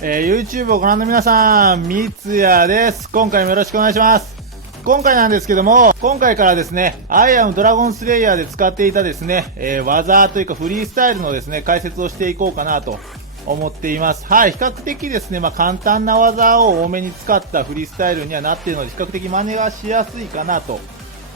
YouTube をご覧の皆さん、みつやです。今回もよろしくお願いします。今回なんですけども、今回からですね、I am Dragon Slayer で使っていたですね、技というかフリースタイルのですね、解説をしていこうかなと思っています。はい、比較的ですね、簡単な技を多めに使ったフリースタイルにはなっているので、比較的真似がしやすいかなと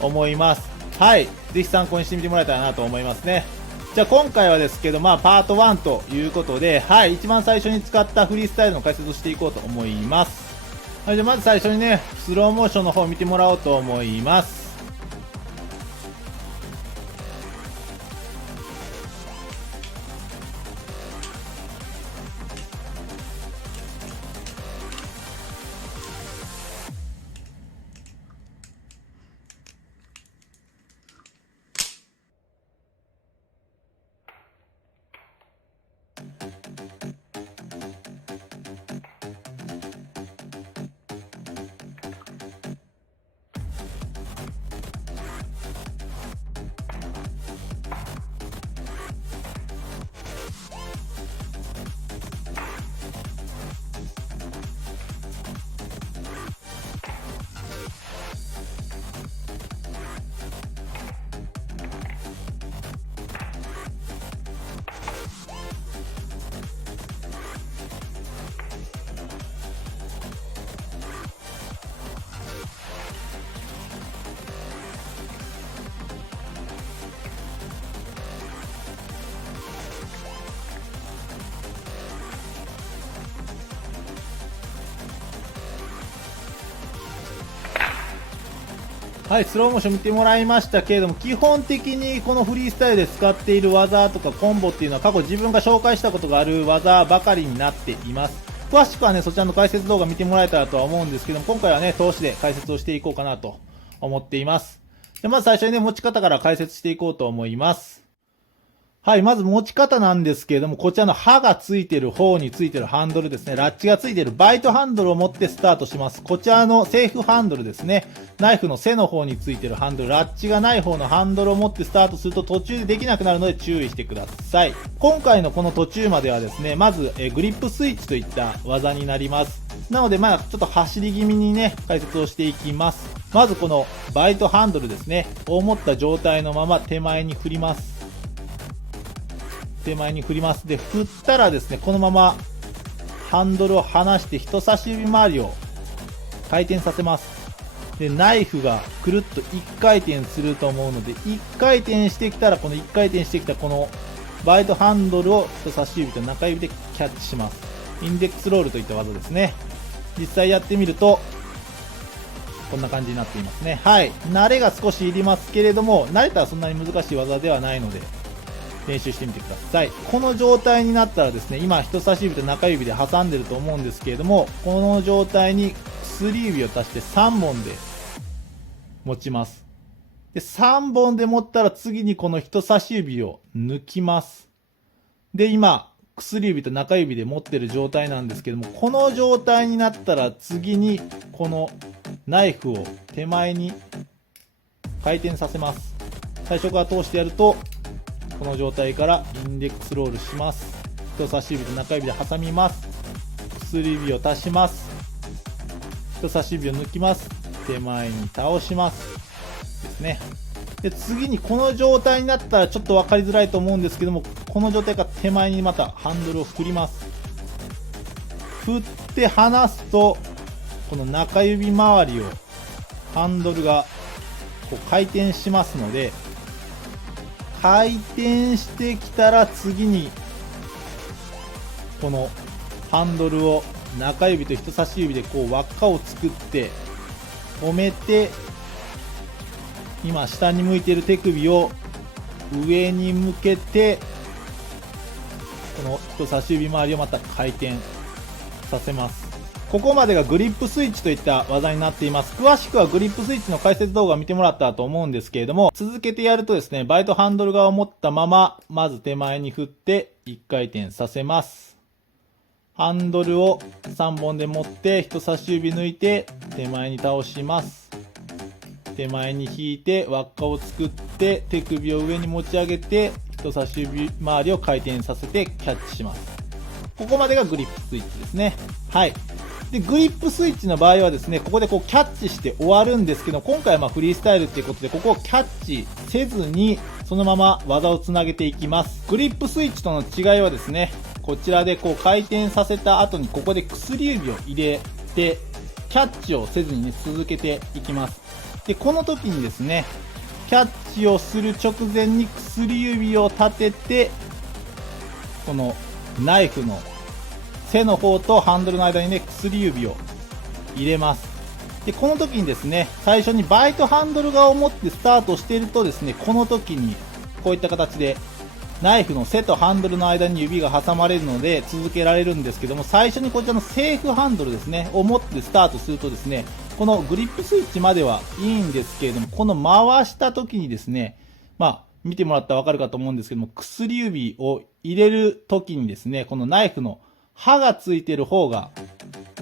思います。はい、ぜひ参考にしてみてもらえたらなと思いますね。じゃあ今回はですけど、パート1ということで、はい、一番最初に使ったフリースタイルの解説をしていこうと思います。はい、じゃあまず最初にね、スローモーションの方を見てもらおうと思います。はい、スローモーション見てもらいましたけれども、基本的にこのフリースタイルで使っている技とかコンボっていうのは過去自分が紹介したことがある技ばかりになっています。詳しくはね、そちらの解説動画見てもらえたらとは思うんですけども、今回はね、通しで解説をしていこうかなと思っています。でまず最初にね、持ち方から解説していこうと思います。はい、まず持ち方なんですけれども、こちらの刃がついている方についているハンドルですね、ラッチがついているバイトハンドルを持ってスタートします。こちらのセーフハンドルですね、ナイフの背の方についているハンドル、ラッチがない方のハンドルを持ってスタートすると途中でできなくなるので注意してください。今回のこの途中まではですね、まずグリップスイッチといった技になります。なのでちょっと走り気味にね、解説をしていきます。まずこのバイトハンドルですね、を持った状態のまま手前に振ります。手前に振ります。で、振ったらですね、このままハンドルを離して人差し指周りを回転させます。で、ナイフがくるっと1回転すると思うので、1回転してきたら、この1回転してきたこのバイトハンドルを人差し指と中指でキャッチします。インデックスロールといった技ですね。実際やってみると、こんな感じになっていますね。はい。慣れが少しいりますけれども、慣れたらそんなに難しい技ではないので、練習してみてください。この状態になったらですね、今人差し指と中指で挟んでると思うんですけれども、この状態に薬指を足して3本で持ちます。で、3本で持ったら次にこの人差し指を抜きます。で、今、薬指と中指で持ってる状態なんですけども、この状態になったら次にこのナイフを手前に回転させます。最初から通してやると、この状態からインデックスロールします。人差し指と中指で挟みます。薬指を足します。人差し指を抜きます。手前に倒します。ですね。で、次にこの状態になったらちょっと分かりづらいと思うんですけども、この状態から手前にまたハンドルを振ります。振って離すと、この中指周りをハンドルがこう回転しますので、回転してきたら次にこのハンドルを中指と人差し指でこう輪っかを作って止めて、今下に向いている手首を上に向けてこの人差し指周りをまた回転させます。ここまでがグリップスイッチといった技になっています。詳しくはグリップスイッチの解説動画を見てもらったと思うんですけれども、続けてやるとですね、バイトハンドル側を持ったまま、まず手前に振って1回転させます。ハンドルを3本で持って人差し指抜いて手前に倒します。手前に引いて輪っかを作って手首を上に持ち上げて人差し指周りを回転させてキャッチします。ここまでがグリップスイッチですね。はい。で、グリップスイッチの場合はですね、ここでこうキャッチして終わるんですけど、今回はフリースタイルっていうことで、ここをキャッチせずに、そのまま技をつなげていきます。グリップスイッチとの違いはですね、こちらでこう回転させた後にここで薬指を入れて、キャッチをせずにね、続けていきます。で、この時にですね、キャッチをする直前に薬指を立てて、このナイフの背の方とハンドルの間にね、薬指を入れます。で、この時にですね、最初にバイトハンドル側を持ってスタートしているとですね、この時にこういった形でナイフの背とハンドルの間に指が挟まれるので続けられるんですけども、最初にこちらのセーフハンドルですね、を持ってスタートするとですね、このグリップスイッチまではいいんですけれども、この回した時にですね、見てもらったらわかるかと思うんですけども、薬指を入れる時にですね、このナイフの刃がついてる方が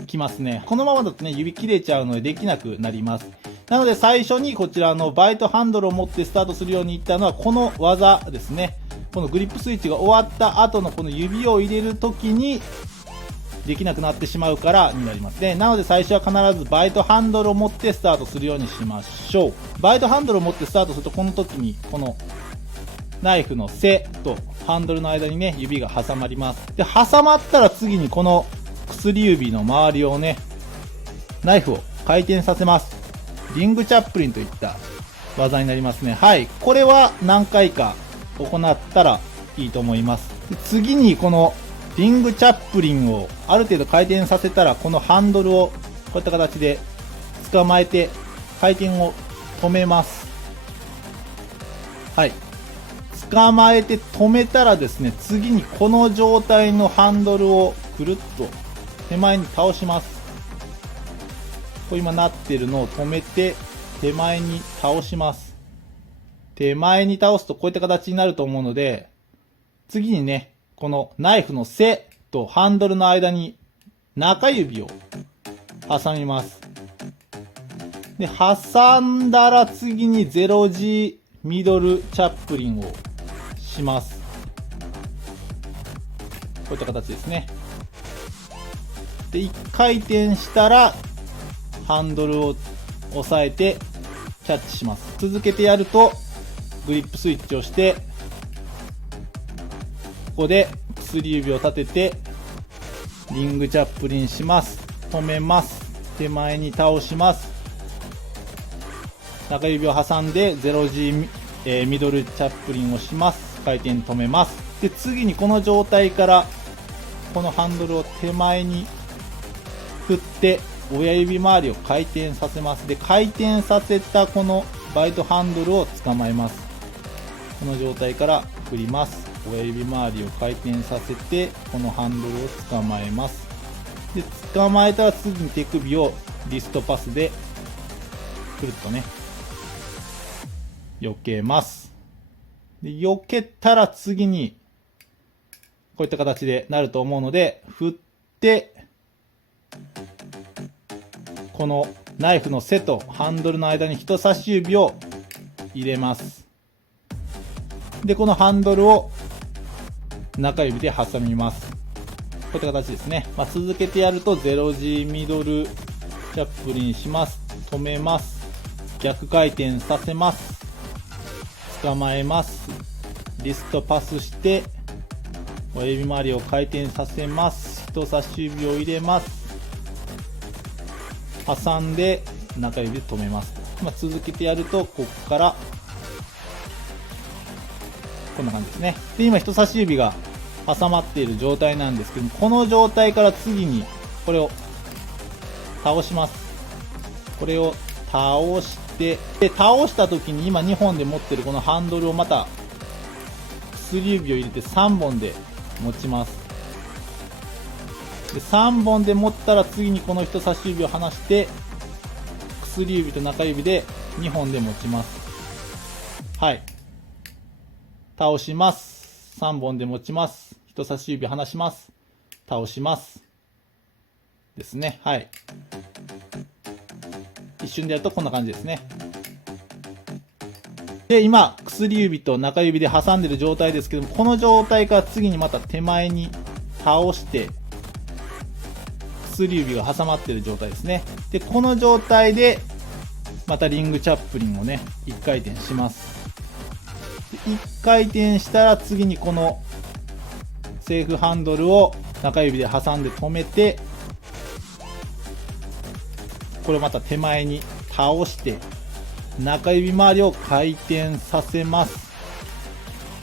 きますね。このままだとね、指切れちゃうのでできなくなります。なので最初にこちらのバイトハンドルを持ってスタートするように言ったのは、この技ですね。このグリップスイッチが終わった後のこの指を入れる時にできなくなってしまうからになりますね。なので最初は必ずバイトハンドルを持ってスタートするようにしましょう。バイトハンドルを持ってスタートすると、この時にこのナイフの背とハンドルの間にね、指が挟まります。で、挟まったら次にこの薬指の周りをね、ナイフを回転させます。リングチャップリンといった技になりますね。はい。これは何回か行ったらいいと思います。で、次にこのリングチャップリンをある程度回転させたら、このハンドルをこういった形で捕まえて回転を止めます。はい。捕まえて止めたらですね、次にこの状態のハンドルをくるっと手前に倒します。こう今なってるのを止めて手前に倒します。手前に倒すとこういった形になると思うので、次にね、このナイフの背とハンドルの間に中指を挟みます。で、挟んだら次に0時ミドルチャップリンをします。こういった形ですね。で、1回転したらハンドルを押さえてキャッチします。続けてやるとグリップスイッチをして、ここで薬指を立ててリングチャップリンします。止めます。手前に倒します。中指を挟んで0時ミドルチャップリンをします。回転止めます。で、次にこの状態からこのハンドルを手前に振って親指周りを回転させます。で、回転させたこのバイトハンドルを捕まえます。この状態から振ります。親指周りを回転させてこのハンドルを捕まえます。で、捕まえたら次に手首をリストパスでくるっとね避けます。で、避けたら次にこういった形でなると思うので、振ってこのナイフの背とハンドルの間に人差し指を入れます。で、このハンドルを中指で挟みます。こういった形ですね。続けてやると0時ミドルチャップリンします。止めます。逆回転させます。捕まえます。リストパスして親指周りを回転させます。人差し指を入れます。挟んで中指で止めます。続けてやるとここからこんな感じですね。で、今人差し指が挟まっている状態なんですけども、この状態から次にこれを倒します。これを倒して、で、倒した時に今2本で持ってるこのハンドルをまた薬指を入れて3本で持ちます。で、3本で持ったら次にこの人差し指を離して薬指と中指で2本で持ちます。はい。倒します。3本で持ちます。人差し指離します。倒します。ですね。はい。一瞬でやるとこんな感じですね。で、今、薬指と中指で挟んでる状態ですけども、この状態から次にまた手前に倒して薬指が挟まっている状態ですね。でこの状態でまたリングチャップリンをね1回転します。1回転したら次にこのセーフハンドルを中指で挟んで止めて、これをまた手前に倒して中指周りを回転させます。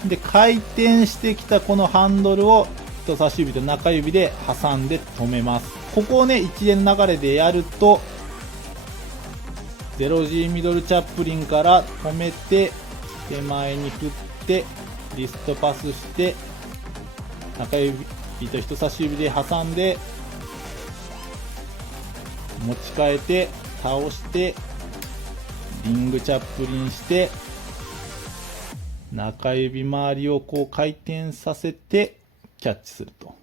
で回転してきたこのハンドルを人差し指と中指で挟んで止めます。ここをね一連の流れでやると 0G ミドルチャップリンから止めて手前に振ってリストパスして中指と人差し指で挟んで持ち替えて倒してリングチャップリンして中指周りをこう回転させてキャッチすると。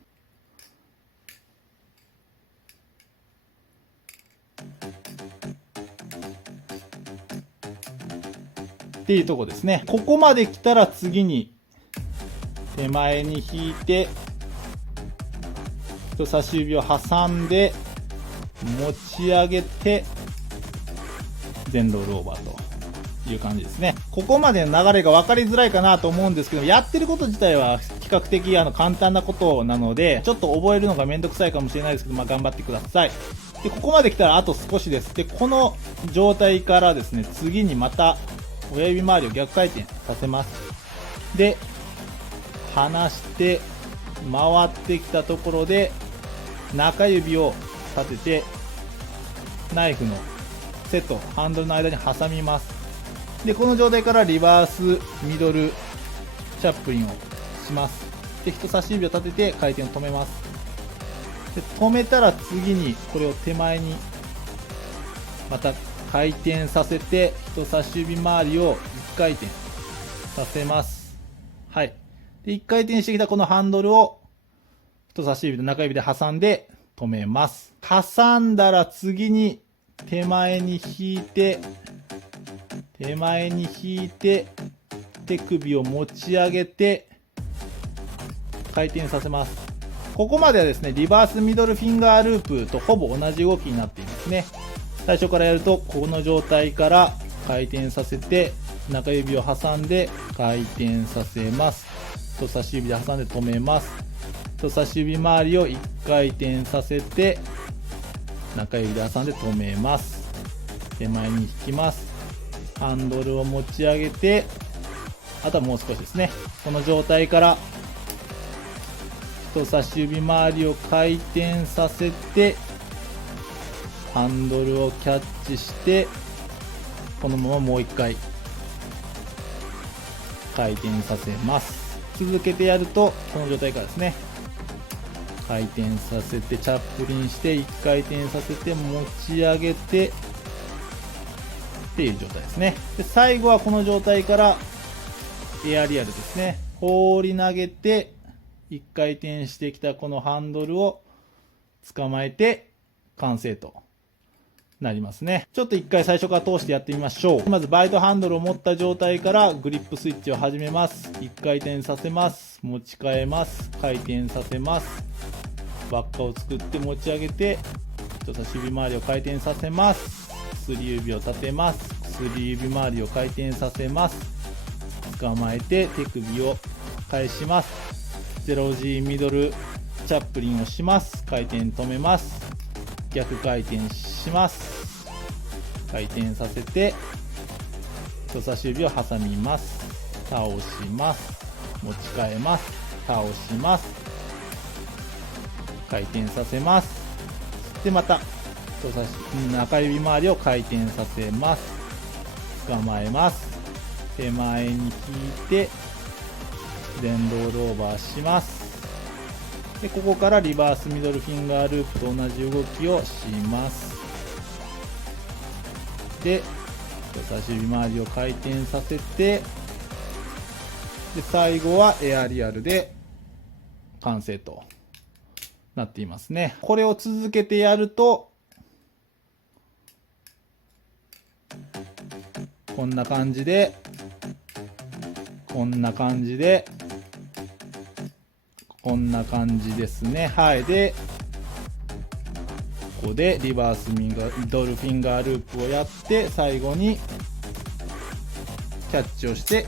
っていうとこですね。ここまで来たら次に手前に引いて人差し指を挟んで持ち上げて全ロールオーバーという感じですね。ここまでの流れが分かりづらいかなと思うんですけど、やってること自体は比較的簡単なことなのでちょっと覚えるのがめんどくさいかもしれないですけど、頑張ってください。でここまで来たらあと少しです。でこの状態からですね次にまた親指周りを逆回転させます。で離して回ってきたところで中指を立ててナイフの背とハンドルの間に挟みます。でこの状態からリバースミドルチャップリンをします。で人差し指を立てて回転を止めます。で止めたら次にこれを手前にまた回転させて人差し指周りを1回転させます。はい。で1回転してきたこのハンドルを人差し指と中指で挟んで止めます。挟んだら次に手前に引いて手首を持ち上げて回転させます。ここまではですねリバースミドルフィンガーループとほぼ同じ動きになっていますね。最初からやるとこの状態から回転させて中指を挟んで回転させます。人差し指で挟んで止めます。人差し指周りを1回転させて中指で挟んで止めます。手前に引きます。ハンドルを持ち上げて、あとはもう少しですね。この状態から人差し指周りを回転させてハンドルをキャッチしてこのままもう一回回転させます。続けてやるとこの状態からですね回転させてチャップリンして1回転させて持ち上げてっていう状態ですね。で最後はこの状態からエアリアルですね。放り投げて1回転してきたこのハンドルを捕まえて完成となりますね。ちょっと一回最初から通してやってみましょう。まずバイトハンドルを持った状態からグリップスイッチを始めます。1回転させます。持ち替えます。回転させます。輪っかを作って持ち上げて人差し指周りを回転させます。薬指を立てます。薬指周りを回転させます。捕まえて手首を返します。0G ミドルチャップリンをします。回転止めます。逆回転します。回転させて人差し指を挟みます。倒します。持ち替えます。倒します。回転させます。でまた人差し中指周りを回転させます。捕まえます。手前に引いて全ロールオーバーします。でここからリバースミドルフィンガーループと同じ動きをします。で人差し指周りを回転させてで最後はエアリアルで完成となっていますね。これを続けてやるとこんな感じでここんな感じですね。はい。で、ここでリバースミドルフィンガーループをやって、最後にキャッチをして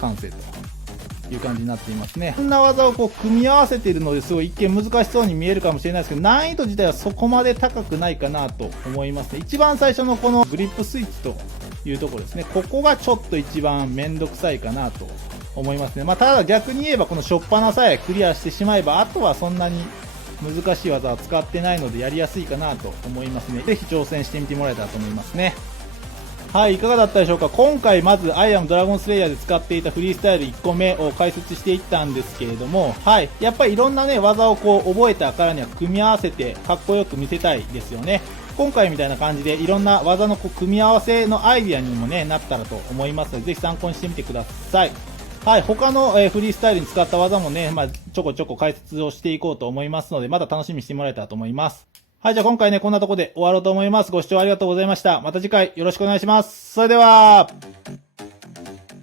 完成という感じになっていますね。こんな技をこう組み合わせているのですごい一見難しそうに見えるかもしれないですけど、難易度自体はそこまで高くないかなと思いますね。一番最初のこのグリップスイッチというところですね。ここがちょっと一番めんどくさいかなと思いますね。ただ逆に言えばこの初っ端さえクリアしてしまえば、あとはそんなに難しい技は使ってないのでやりやすいかなと思いますね。ぜひ挑戦してみてもらえたらと思いますね。はい、いかがだったでしょうか。今回まずアイアムドラゴンスレイヤーで使っていたフリースタイル1個目を解説していったんですけれども、はい、やっぱりいろんなね、技をこう覚えたからには組み合わせてかっこよく見せたいですよね。今回みたいな感じでいろんな技のこう組み合わせのアイディアにもね、なったらと思いますので、ぜひ参考にしてみてください。はい、他の、フリースタイルに使った技もね、ちょこちょこ解説をしていこうと思いますので、また楽しみにしてもらえたらと思います。はい、じゃあ今回ね、こんなとこで終わろうと思います。ご視聴ありがとうございました。また次回よろしくお願いします。それでは。